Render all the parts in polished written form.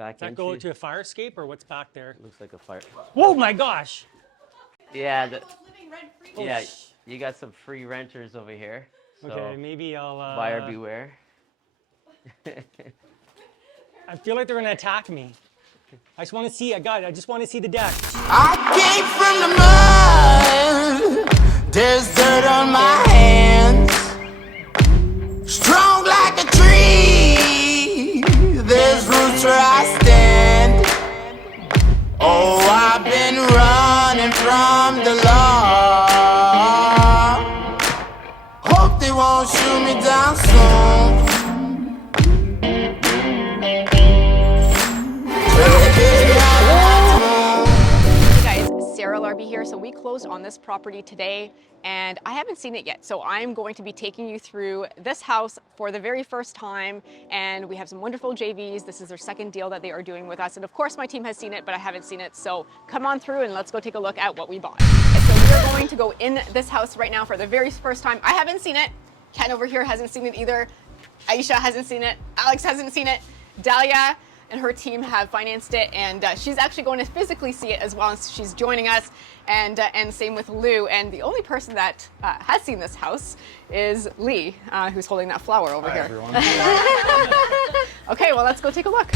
back Does that go to a fire escape or what's back there? Looks like a fire. Oh my gosh! Yeah, Oh, yeah. You got some free renters over here. So okay, maybe I'll. buyer beware. I feel like they're gonna attack me. I just want to see. I just want to see the deck. I came from the mud. There's dirt on my hands. Strong like a tree. There's roots where I stand. Oh, I've been running from the law. Hope they won't shoot me down soon. Here. So we closed on this property today and I haven't seen it yet. So I'm going to be taking you through this house for the very first time, and we have some wonderful JVs. This is their second deal that they are doing with us. And of course my team has seen it, but I haven't seen it. So come on through and let's go take a look at what we bought. And so we're going to go in this house right now for the very first time. I haven't seen it. Ken over here hasn't seen it either. Aisha hasn't seen it. Alex hasn't seen it. Dalia and her team have financed it, and she's actually going to physically see it as well. As she's joining us, and same with Lou. And the only person that has seen this house is Lee, who's holding that flower over here. Everyone. Okay, well, let's go take a look.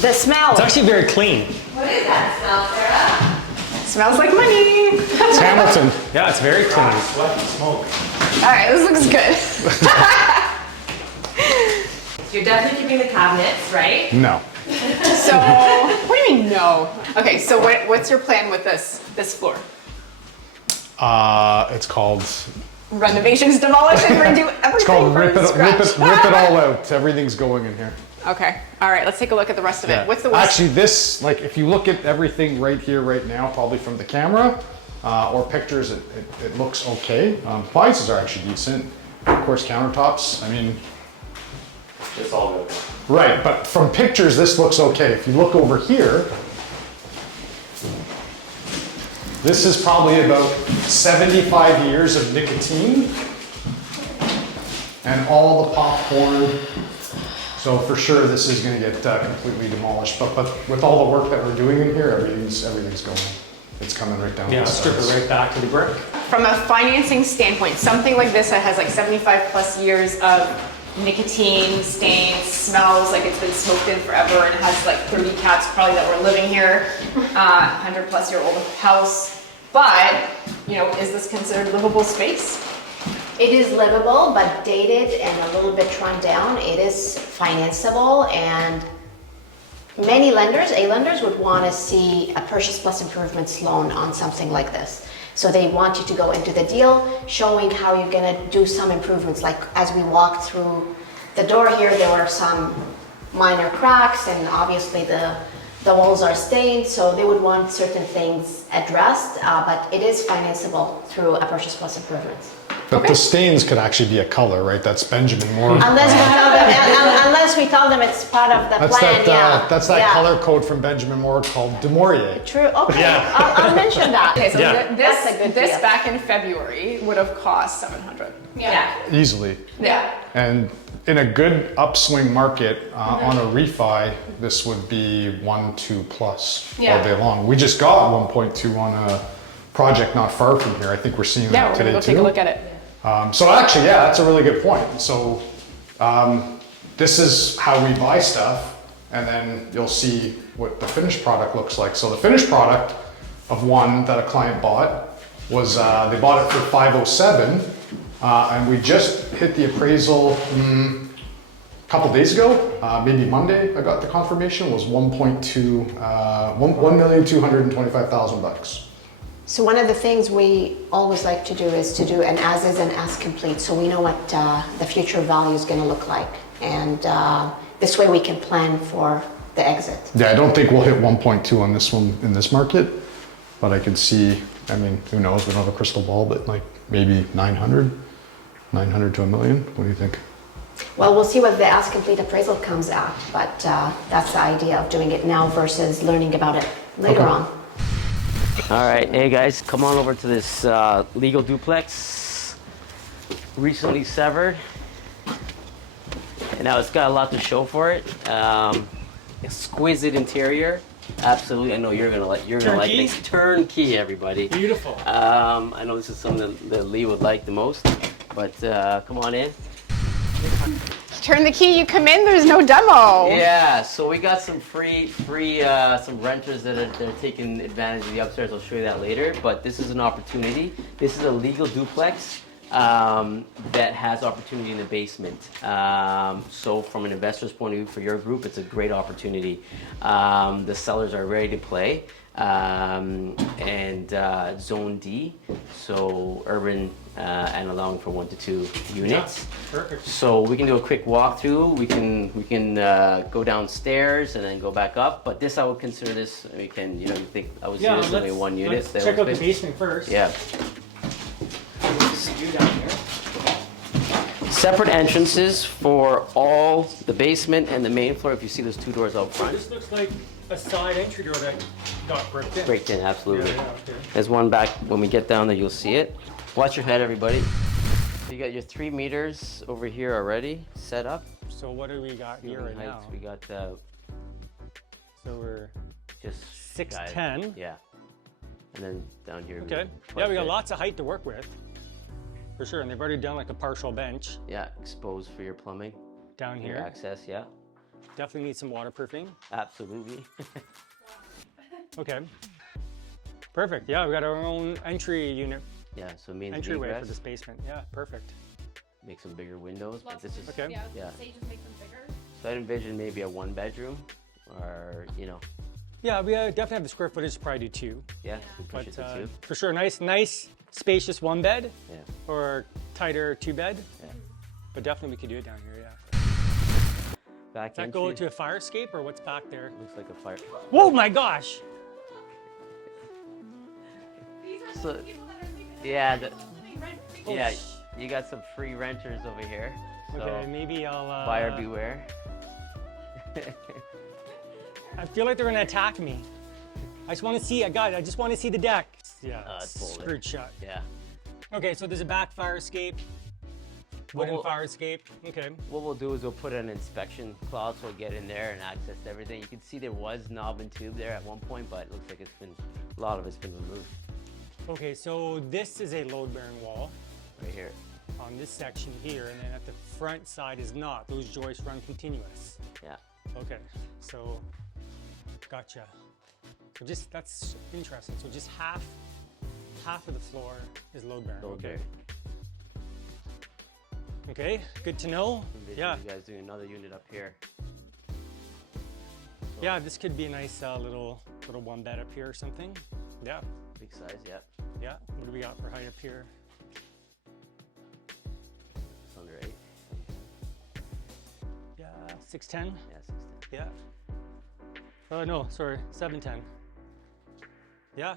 The smell. It's actually very clean. What is that smell, Sarah? Smells like money. It's Hamilton. Yeah, it's very clean. Smoke. All right, this looks good. You're definitely keeping the cabinets, right? No. So, what do you mean no? Okay, so what's your plan with this floor? It's called. Renovations, demolish, and redo everything It's called from rip it all out. Everything's going in here. Okay, all right, let's take a look at the rest of it. Yeah. What's the worst? Actually, this, like, if you look at everything right here, right now, probably from the camera or pictures, it looks okay. Appliances are actually decent. Of course, countertops. I mean. It's all good. Right, but from pictures, this looks okay. If you look over here, this is probably about 75 years of nicotine and all the popcorn. So for sure, this is going to get completely demolished. But with all the work that we're doing in here, everything's going. It's coming right down. Yeah, strip it right back to the brick. From a financing standpoint, something like this that has like 75 plus years of nicotine, stains, smells like it's been smoked in forever, and has like 30 cats probably that were living here, 100 plus year old house. But, you know, is this considered livable space? It is livable, but dated and a little bit run down. It is financeable, and many lenders would want to see a purchase plus improvements loan on something like this. So they want you to go into the deal showing how you're going to do some improvements. Like as we walked through the door here, there were some minor cracks, and obviously the walls are stained, so they would want certain things addressed, but it is financeable through a purchase plus improvements. But the stains could actually be a color, right? That's Benjamin Moore. Unless we tell them it's part of the plan, yeah. That's that color code from Benjamin Moore called De Maurier. True, okay, Yeah. I'll mention that. Okay, so Yeah. this That's a good this deal. back in February would have cost $700. Yeah. Easily. Yeah. And in a good upswing market on a refi, this would be 1.2 plus all day long. We just got 1.2 on a project not far from here. I think we're seeing Yeah, that we're gonna today go too. take a look at it. So actually, yeah, that's a really good point. So this is how we buy stuff, and then you'll see what the finished product looks like. So the finished product of one that a client bought was, they bought it for 507, and we just hit the appraisal a couple days ago, maybe Monday. I got the confirmation was 1,225,000 bucks. So one of the things we always like to do is to do an as is and as complete, so we know what the future value is going to look like, and this way we can plan for the exit. Yeah, I don't think we'll hit 1.2 on this one in this market, but I can see, I mean, who knows, we don't have a crystal ball, but like maybe 900 to $1 million. What do you think? Well, we'll see what the as complete appraisal comes out, but that's the idea of doing it now versus learning about it later on. All right, hey guys, come on over to this legal duplex, recently severed. And now it's got a lot to show for it. exquisite interior. Absolutely, I know you're gonna like Turnkey? this. Turnkey, everybody. Beautiful. I know this is something that Lee would like the most, but come on in. Turn the key, you come in, there's no demo. Yeah, so we got some free some renters that are taking advantage of the upstairs. I'll show you that later, but this is an opportunity. This is a legal duplex that has opportunity in the basement. So from an investor's point of view for your group, it's a great opportunity. The sellers are ready to play. And Zone D, so urban and allowing for 1 to 2 units. Perfect. So we can do a quick walkthrough. We can go downstairs and then go back up. But this, I would consider this. We can, you think I was Yeah, only let's, 1 unit. let's check out the basement first. Yeah. See you down here. Separate entrances for all the basement and the main floor. If you see those 2 doors out front. This looks like a side entry door that got bricked in. Breaked in, absolutely. Yeah, okay. There's one back. When we get down there, you'll see it. Watch your head, everybody. You got your 3 meters over here already set up. So what do we got here right now? We got So we're just 6'10". Yeah. And then down here. okay. Yeah, we got lots of height to work with. For sure, and they've already done like a partial bench Yeah, exposed for your plumbing. down Your here. access, yeah. Definitely need some waterproofing. Absolutely. Okay. Perfect. Yeah, we got our own entry unit, Yeah, so means entryway for egress. this basement. Yeah, perfect. Make some bigger windows, but this is Okay. yeah. So I'd envision maybe a 1 bedroom, or Yeah, we definitely have the square footage to probably do 2. yeah, we push But it to 2. for sure, nice, spacious 1 bed Yeah, or tighter 2 bed. yeah. But definitely we could do it down here, yeah. Back Does that entry. go to a fire escape or what's back there? Looks like a fire. Whoa, my gosh! So, yeah, Oh, yeah. You got some free renters over here. So Okay, maybe I'll... buyer beware. I feel like they're gonna attack me. I just want to see, I just want to see the deck. Yeah, it's folded. screwed shut. Yeah. Okay, so there's a back fire escape, wooden Well, fire escape. Okay. What we'll do is we'll put an inspection clause. So we'll get in there and access everything. You can see there was knob and tube there at one point, but it looks like a lot of it's been removed Okay, so this is a load-bearing wall right here. on this section here, and then at the front side is not. Those joists run continuous. Yeah. Okay, so gotcha. So that's interesting. So just half of the floor is load-bearing. Load Okay. bearing. Okay, good to know. Envision Yeah. You guys doing another unit up here. Yeah, this could be a nice little 1 bed up here or something. Yeah, Big size, yeah. yeah. What do we got for height up here? It's under 8. Yeah, 6'10". Yeah, 16. Yeah. Oh no, sorry, 7'10". Yeah.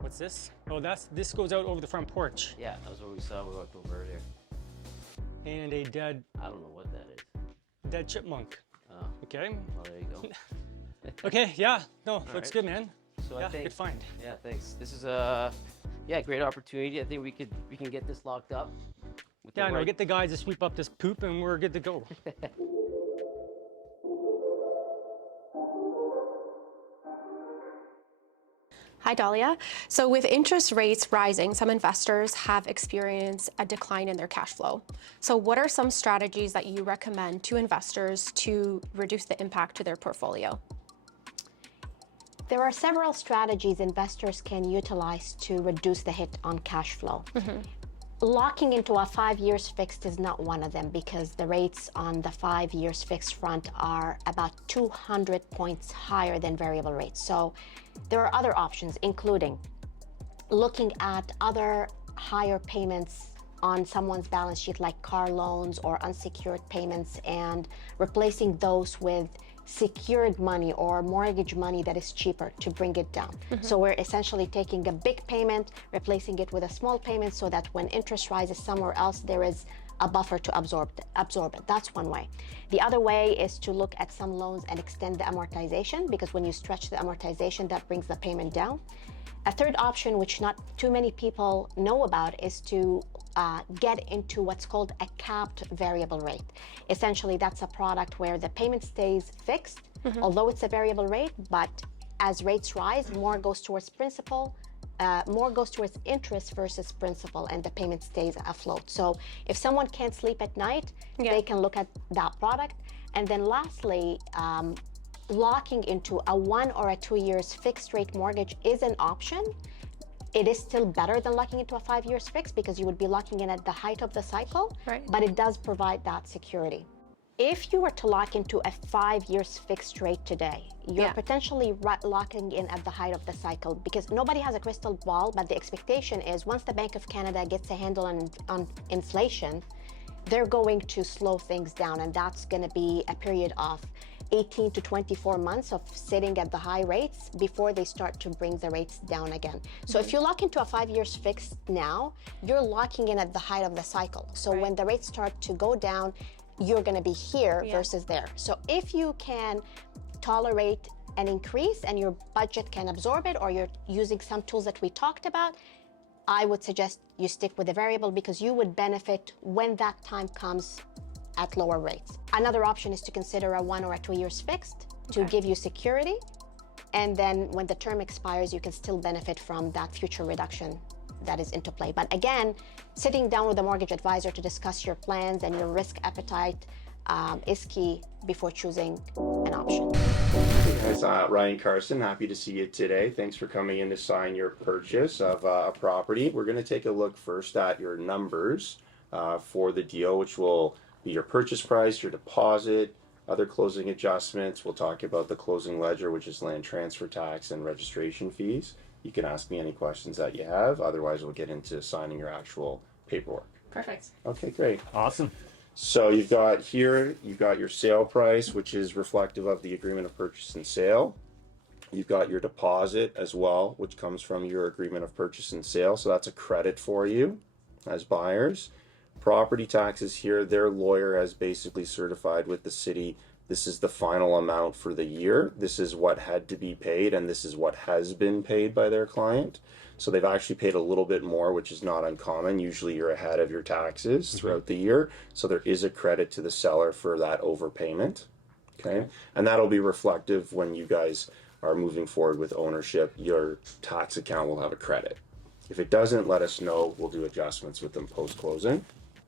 What's this? Oh, this goes out over the front porch. Yeah, that was what we saw. We walked over there. And a dead I don't know what that is. chipmunk. Oh, Okay. well, there you go. Okay, yeah. No, looks right. good, man. So Yeah, I think, good find. yeah, thanks. This is great opportunity. I think we can get this locked up. With the Yeah, no, right- get the guys to sweep up this poop and we're good to go. Hi, Dalia. So with interest rates rising, some investors have experienced a decline in their cash flow. So what are some strategies that you recommend to investors to reduce the impact to their portfolio? There are several strategies investors can utilize to reduce the hit on cash flow. Locking into a 5 years fixed is not one of them because the rates on the 5 years fixed front are about 200 points higher than variable rates. So there are other options, including looking at other higher payments on someone's balance sheet like car loans or unsecured payments and replacing those with secured money or mortgage money that is cheaper to bring it down. So we're essentially taking a big payment, replacing it with a small payment so that when interest rises somewhere else, there is a buffer to absorb it. That's one way. The other way is to look at some loans and extend the amortization, because when you stretch the amortization, that brings the payment down. A third option, which not too many people know about, is to get into what's called a capped variable rate. Essentially, that's a product where the payment stays fixed, Although it's a variable rate, but as rates rise, more goes towards principal, more goes towards interest versus principal, and the payment stays afloat. So if someone can't sleep at night, they can look at that product. And then lastly, locking into a 1 or a 2 years fixed rate mortgage is an option. It is still better than locking into a 5 years fixed because you would be locking in at the height of the cycle, but it does provide that security. If you were to lock into a 5 years fixed rate today, you're potentially locking in at the height of the cycle because nobody has a crystal ball, but the expectation is once the Bank of Canada gets a handle on inflation, they're going to slow things down, and that's going to be a period of 18 to 24 months of sitting at the high rates before they start to bring the rates down again. So if you lock into a 5 years fixed now, you're locking in at the height of the cycle. So when the rates start to go down, you're going to be here versus there. So if you can tolerate an increase and your budget can absorb it, or you're using some tools that we talked about, I would suggest you stick with the variable because you would benefit when that time comes at lower rates. Another option is to consider a 1 or a 2 years fixed to give you security. And then when the term expires, you can still benefit from that future reduction that is into play. But again, sitting down with a mortgage advisor to discuss your plans and your risk appetite is key before choosing an option. Hey guys, Ryan Carson, happy to see you today. Thanks for coming in to sign your purchase of a property. We're going to take a look first at your numbers for the deal, which will be your purchase price, your deposit, other closing adjustments. We'll talk about the closing ledger, which is land transfer tax and registration fees. You can ask me any questions that you have. Otherwise, we'll get into signing your actual paperwork. Perfect. Okay, great. Awesome. So you've got your sale price, which is reflective of the agreement of purchase and sale. You've got your deposit as well, which comes from your agreement of purchase and sale. So that's a credit for you as buyers. Property taxes here, their lawyer has basically certified with the city, this is the final amount for the year. This is what had to be paid, and this is what has been paid by their client. So they've actually paid a little bit more, which is not uncommon. Usually you're ahead of your taxes throughout the year. So there is a credit to the seller for that overpayment. Okay. And that'll be reflective when you guys are moving forward with ownership. Your tax account will have a credit. If it doesn't, let us know. We'll do adjustments with them post-closing.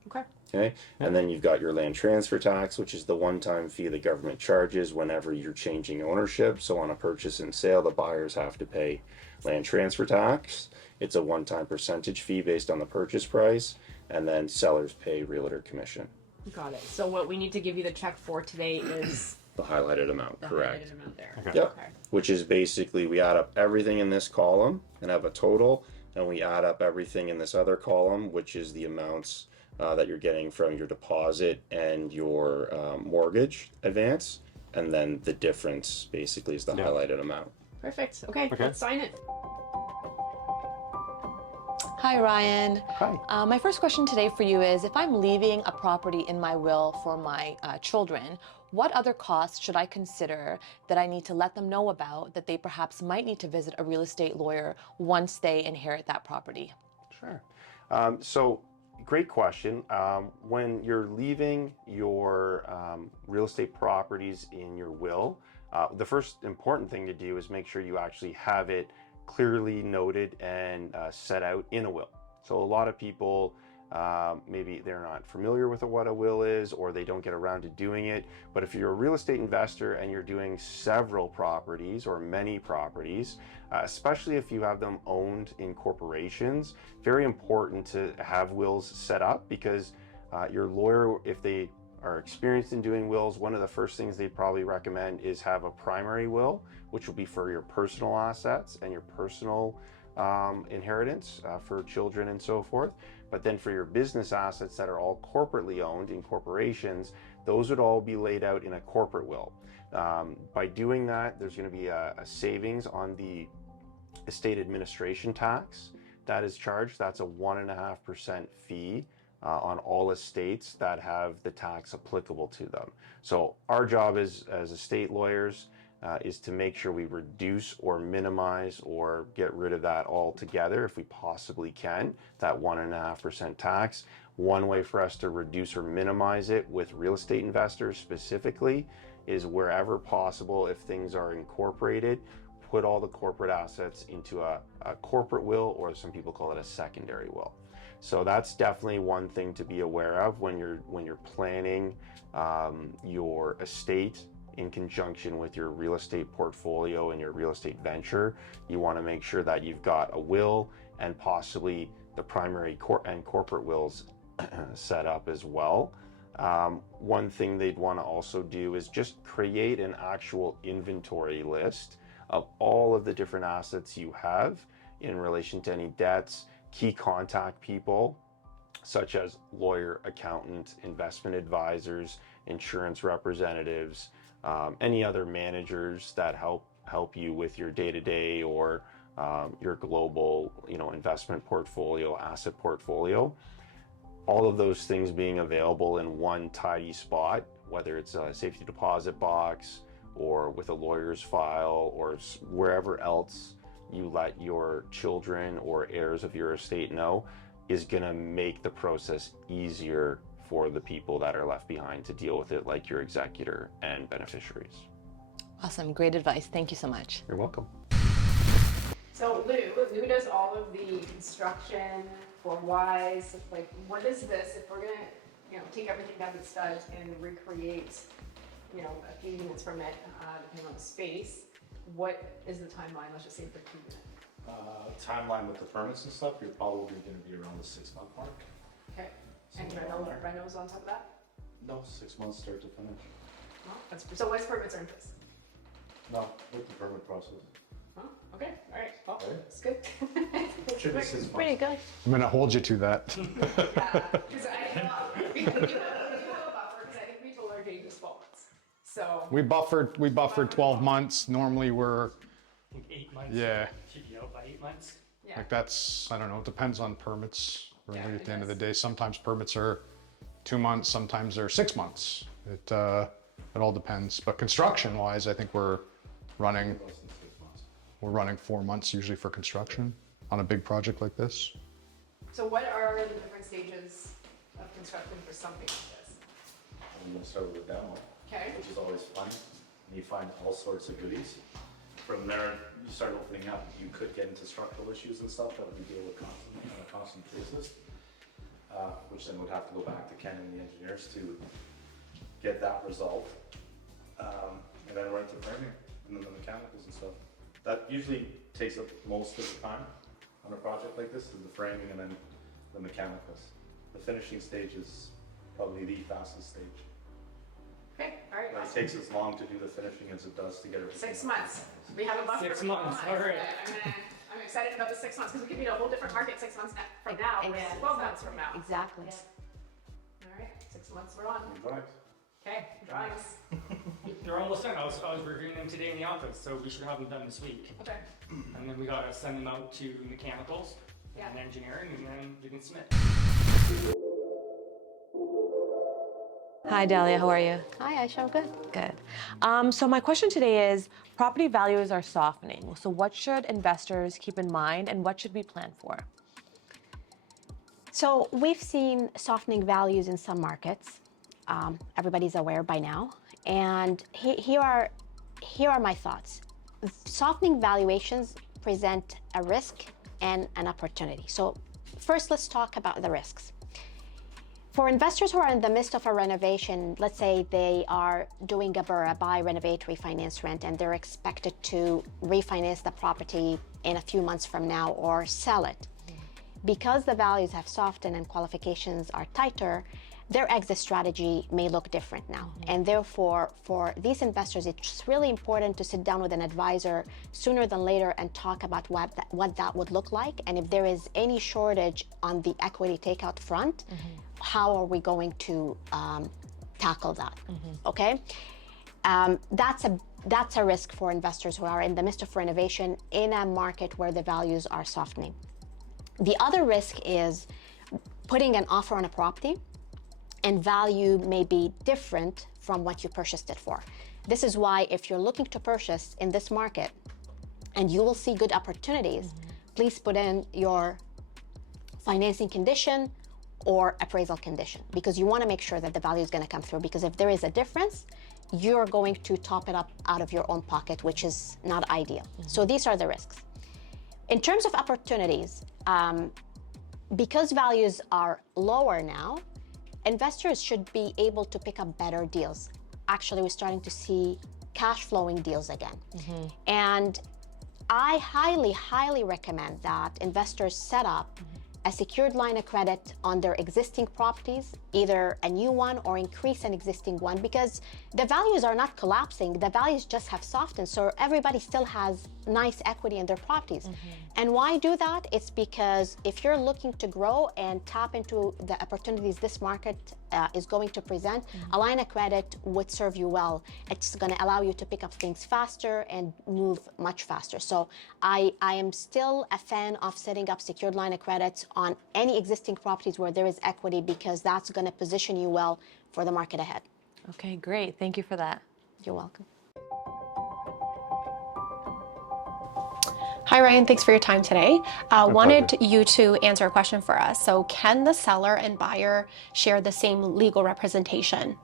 Okay. Okay, and then you've got your land transfer tax, which is the one-time fee the government charges whenever you're changing ownership. So on a purchase and sale, the buyers have to pay land transfer tax. It's a one-time percentage fee based on the purchase price, and then sellers pay realtor commission. Got it. So what we need to give you the check for today is The highlighted amount, the correct. highlighted amount there. Yep. Okay. Which is basically we add up everything in this column and have a total, and we add up everything in this other column, which is the amounts that you're getting from your deposit and your mortgage advance, and then the difference basically is the highlighted amount. Perfect. Okay, let's sign it. Hi, Ryan. Hi. My first question today for you is, if I'm leaving a property in my will for my children, what other costs should I consider that I need to let them know about that they perhaps might need to visit a real estate lawyer once they inherit that property? Sure. So great question. When you're leaving your real estate properties in your will, the first important thing to do is make sure you actually have it clearly noted and set out in a will. So a lot of people, maybe they're not familiar with what a will is, or they don't get around to doing it. But if you're a real estate investor and you're doing several properties or many properties, especially if you have them owned in corporations, very important to have wills set up, because your lawyer, if they are experienced in doing wills, one of the first things they'd probably recommend is have a primary will, which will be for your personal assets and your personal inheritance for children and so forth. But then for your business assets that are all corporately owned in corporations, those would all be laid out in a corporate will. By doing that, there's going to be a savings on the estate administration tax that is charged. That's a 1.5% fee on all estates that have the tax applicable to them. So our job as estate lawyers is to make sure we reduce or minimize or get rid of that altogether if we possibly can, that 1.5% tax. One way for us to reduce or minimize it with real estate investors specifically is wherever possible, if things are incorporated, put all the corporate assets into a corporate will, or some people call it a secondary will. So that's definitely one thing to be aware of when you're planning your estate in conjunction with your real estate portfolio and your real estate venture. You want to make sure that you've got a will and possibly the primary and corporate wills set up as well. One thing they'd want to also do is just create an actual inventory list of all of the different assets you have in relation to any debts, key contact people, such as lawyer, accountant, investment advisors, insurance representatives, any other managers that help you with your day-to-day or your global, investment portfolio, asset portfolio. All of those things being available in one tidy spot, whether it's a safety deposit box or with a lawyer's file or wherever else you let your children or heirs of your estate know, is going to make the process easier for the people that are left behind to deal with it, like your executor and beneficiaries. Awesome, great advice. Thank you so much. You're welcome. So Lou does all of the construction for Wise. Like, what is this? If we're gonna, take everything down to studs and recreate, a few units from it, depending on the space, what is the timeline? Let's just say for 2 units. Timeline with the permits and stuff, you're probably going to be around the 6-month mark. Okay. And renos on top of that? No, 6 months start to finish. Oh, so what's permits or interest? No, with the permit process. Oh, okay, all right. Well, Okay. it's good. Should be 6 months. Pretty good. I'm gonna hold you to that. Yeah, because we have a buffer, because I think we told our Jane just 12 months. So. We buffered 12 months. Normally we're, I think 8 months. yeah, Should be out by 8 months. Yeah. like that's, I don't know, it depends on permits. Really, Yeah, at the it end of the does. day, sometimes permits are 2 months, sometimes they're 6 months. It all depends. But construction wise, I think we're running Less than 6 months. 4 months usually for construction on a big project like this. So what are the different stages of construction for something like this? I'm going to start with a demo, Okay. which is always fun. And you find all sorts of goodies. From there, you start opening up. You could get into structural issues and stuff that we deal with constantly on a constant basis, which then would have to go back to Ken and the engineers to get that resolved. And then right to framing, and then the mechanicals and stuff. That usually takes up most of the time on a project like this, is the framing and then the mechanicals. The finishing stage is probably the fastest stage. Okay, all right. It takes as long to do the finishing as it does to get everything. 6 months. We have a buffer. 6 for months, 12 all right. I'm excited about the 6 months because we could be in a whole different market 6 months from now versus 12 months from now. Exactly. All right, 6 months we're on. Right. Okay, drawings. They're almost done. I was reviewing them today in the office, so we should have them done this week. Okay. And then we gotta send them out to mechanicals Yeah. and engineering, and then we can submit. Hi, Dalia, how are you? Hi, Aisha, I'm good. Good. So my question today is, property values are softening. So what should investors keep in mind and what should we plan for? So we've seen softening values in some markets. Everybody's aware by now. And here are my thoughts. Softening valuations present a risk and an opportunity. So first, let's talk about the risks. For investors who are in the midst of a renovation, let's say they are doing a BRRRR, a buy, renovate, refinance, rent, and they're expected to refinance the property in a few months from now or sell it. Because the values have softened and qualifications are tighter, their exit strategy may look different now. And therefore, for these investors, it's really important to sit down with an advisor sooner than later and talk about what that would look like. And if there is any shortage on the equity takeout front, how are we going to tackle that? Okay? That's a risk for investors who are in the midst of renovation in a market where the values are softening. The other risk is putting an offer on a property and value may be different from what you purchased it for. This is why if you're looking to purchase in this market and you will see good opportunities, please put in your financing condition or appraisal condition, because you want to make sure that the value is going to come through, because if there is a difference, you're going to top it up out of your own pocket, which is not ideal. So these are the risks. In terms of opportunities, because values are lower now, investors should be able to pick up better deals. Actually, we're starting to see cash flowing deals again. And I highly recommend that investors set up a secured line of credit on their existing properties, either a new one or increase an existing one, because the values are not collapsing, the values just have softened, so everybody still has nice equity in their properties. And why do that? It's because if you're looking to grow and tap into the opportunities this market is going to present, a line of credit would serve you well. It's going to allow you to pick up things faster and move much faster. So I am still a fan of setting up secured line of credits on any existing properties where there is equity, because that's going to position you well for the market ahead. Okay, great. Thank you for that. You're welcome. Hi, Ryan. Thanks for your time today. Wanted you to answer a question for us. So can the seller and buyer share the same legal representation?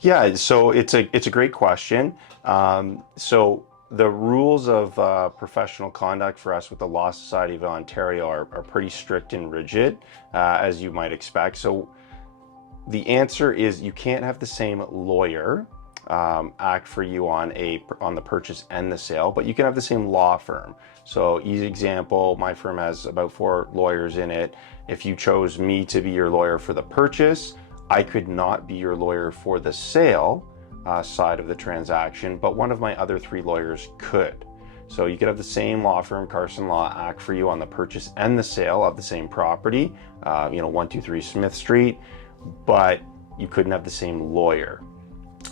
Yeah, so it's a great question. So the rules of professional conduct for us with the Law Society of Ontario are pretty strict and rigid, as you might expect. So the answer is you can't have the same lawyer act for you on the purchase and the sale, but you can have the same law firm. So easy example, my firm has about 4 lawyers in it. If you chose me to be your lawyer for the purchase, I could not be your lawyer for the sale side of the transaction, but one of my other 3 lawyers could. So you could have the same law firm, CARSON Law, act for you on the purchase and the sale of the same property, 123 Smith Street, but you couldn't have the same lawyer.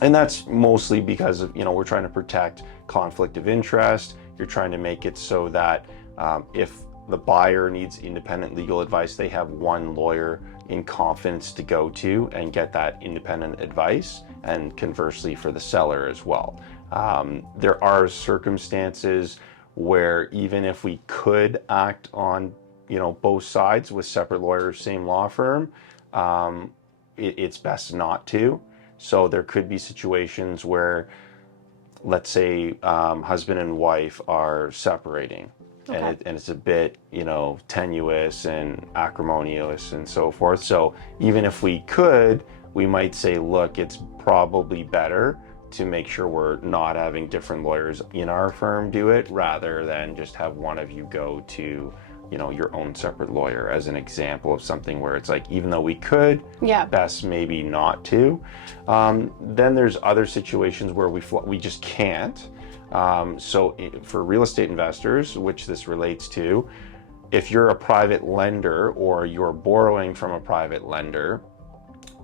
And that's mostly because of, we're trying to protect conflict of interest. You're trying to make it so that if the buyer needs independent legal advice, they have one lawyer in confidence to go to and get that independent advice, and conversely for the seller as well. There are circumstances where even if we could act on, both sides with separate lawyers, same law firm, it's best not to. So there could be situations where, let's say, husband and wife are separating, and it's a bit, tenuous and acrimonious and so forth. So even if we could, we might say, look, it's probably better to make sure we're not having different lawyers in our firm do it, rather than just have one of you go to, your own separate lawyer, as an example of something where it's like, even though we could, best maybe not to. Then there's other situations where we just can't. So for real estate investors, which this relates to, if you're a private lender or you're borrowing from a private lender,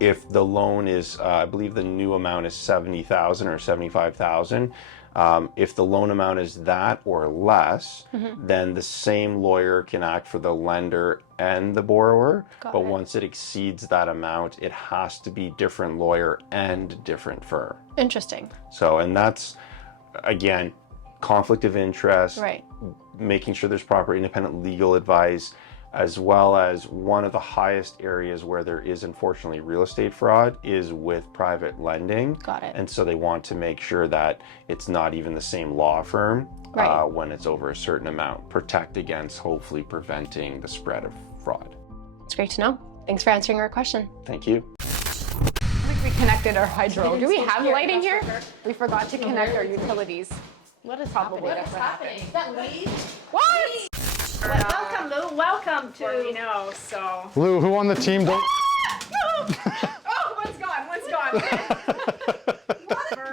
if the loan is, I believe the new amount is $70,000 or $75,000, if the loan amount is that or less, then the same lawyer can act for the lender and the borrower. But once it exceeds that amount, it has to be different lawyer and different firm. Interesting. So, and that's, again, conflict of interest, right, making sure there's proper independent legal advice, as well as one of the highest areas where there is unfortunately real estate fraud is with private lending. Got it. And so they want to make sure that it's not even the same law firm when it's over a certain amount. Protect against hopefully preventing the spread of fraud. It's great to know. Thanks for answering our question. Thank you. I think we connected our hydro. Do we have lighting here? We forgot to connect our utilities. What is Probably. happening? What is happening? Is that Lee? What? Welcome, Lou. Welcome to... We know, so... Lou, who on the team? Oh, one's gone. One's gone.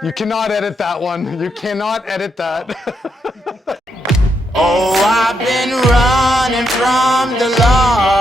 You cannot edit that one. You cannot edit that. Oh, I've been running from the law.